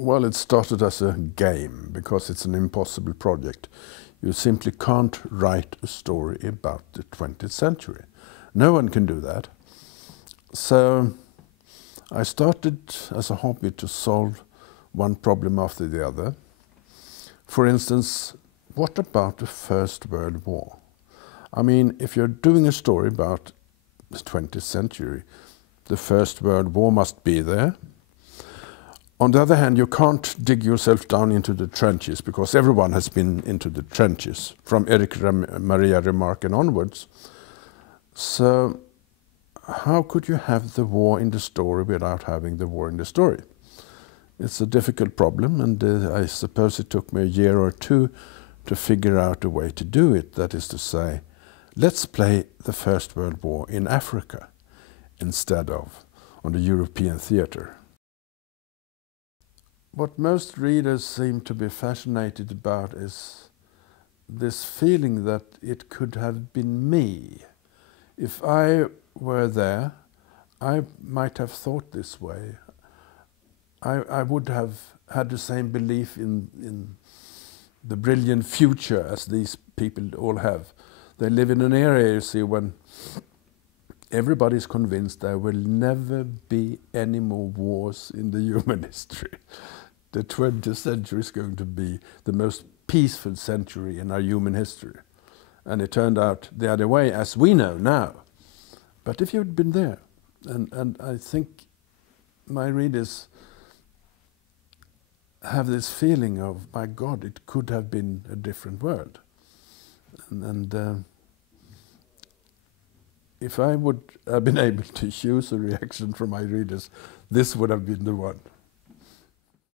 Well, it started as a game because it's an impossible project. You simply can't write a story about the 20th century. No one can do that. So I started as a hobby to solve one problem after the other. For instance, what about the First World War? I mean, if you're doing a story about the 20th century, the First World War must be there. On the other hand, you can't dig yourself down into the trenches because everyone has been into the trenches from Erich Maria Remarque and onwards. So how could you have the war in the story without having the war in the story? It's a difficult problem, and I suppose it took me a year or two to figure out a way to do it. That is to say, let's play the First World War in Africa instead of on the European theatre. What most readers seem to be fascinated about is this feeling that it could have been me. If I were there, I might have thought this way. I would have had the same belief in the brilliant future as these people all have. They live in an area, you see, when everybody's convinced there will never be any more wars in the human history. The 20th century is going to be the most peaceful century in our human history. And it turned out the other way, as we know now. But if you'd been there, and I think my readers have this feeling of, my God, it could have been a different world. And if I would have been able to choose a reaction from my readers, this would have been the one.